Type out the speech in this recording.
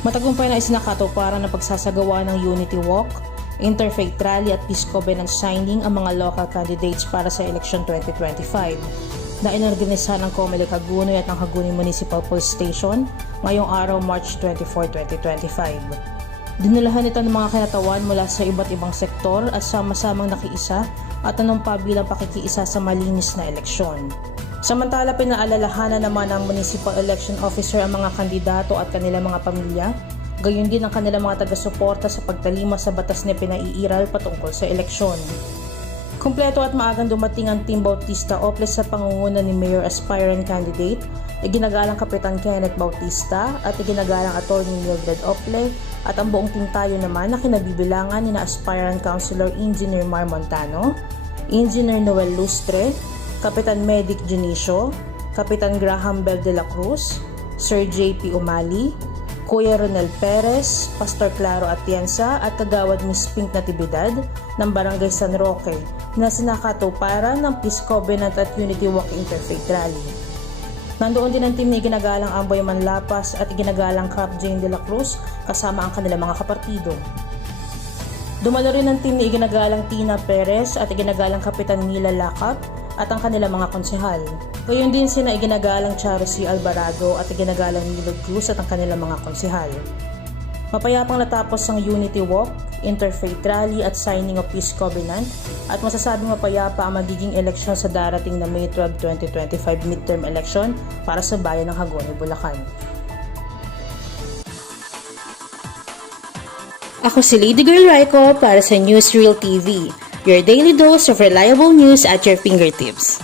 Matagumpay na isinakatuparan ng pagsasagawa ng Unity Walk, Interfaith Rally at Peace Covenant signing ang mga local candidates para sa eleksyon 2025 na inorganisa ng Comelec Hagonoy at ng Hagonoy Municipal Police Station ngayong araw March 24, 2025. Dinalahan ito ng mga kinatawan mula sa iba't ibang sektor at sama-samang nakiisa at nanumpa bilang pakikiisa sa malinis na eleksyon. Samantala, pinaalalahanan naman ng Municipal Election Officer ang mga kandidato at kanilang mga pamilya, gayon din ang kanilang mga taga-suporta sa pagtalima sa batas na pinaiiral patungkol sa eleksyon. Kumpleto at maagang dumating ang Team Bautista Oples sa pangunguna ni Mayor Aspirant Candidate, iginagalang Kapitan Kenneth Bautista at iginagalang Attorney Mildred Ople at ang buong tintayo naman na kinabibilangan ni na Aspirant Councilor Engineer Mar Montano, Engineer Noel Lustre, Kapitan Medic Junicio, Kapitan Graham Bel de la Cruz, Sir J.P. Umali, Kuya Ronel Perez, Pastor Claro Atienza at Kagawad Miss Pink Natividad ng Barangay San Roque na sinakatuparan ng Peace Covenant at Unity Walk Interfaith Rally. Nandoon din ang team na iginagalang Amboy Manlapas at iginagalang Cap Jane de la Cruz kasama ang kanilang mga kapartido. Dumalo rin ang team na iginagalang Tina Perez at iginagalang Kapitan Mila Lakap at ang kanilang mga konsehal. Gayon din sina iginagalang Charo C. Alvarado at iginagalang Milo Cruz at ang kanilang mga konsehal. Mapayapang natapos ang Unity Walk, Interfaith Rally at signing of Peace Covenant at masasabing mapayapa ang magiging eleksyon sa darating na May 12, 2025 midterm election para sa bayan ng Hagonoy, Bulacan. Ako si Lady Girl Raiko para sa Newsreel TV, your daily dose of reliable news at your fingertips.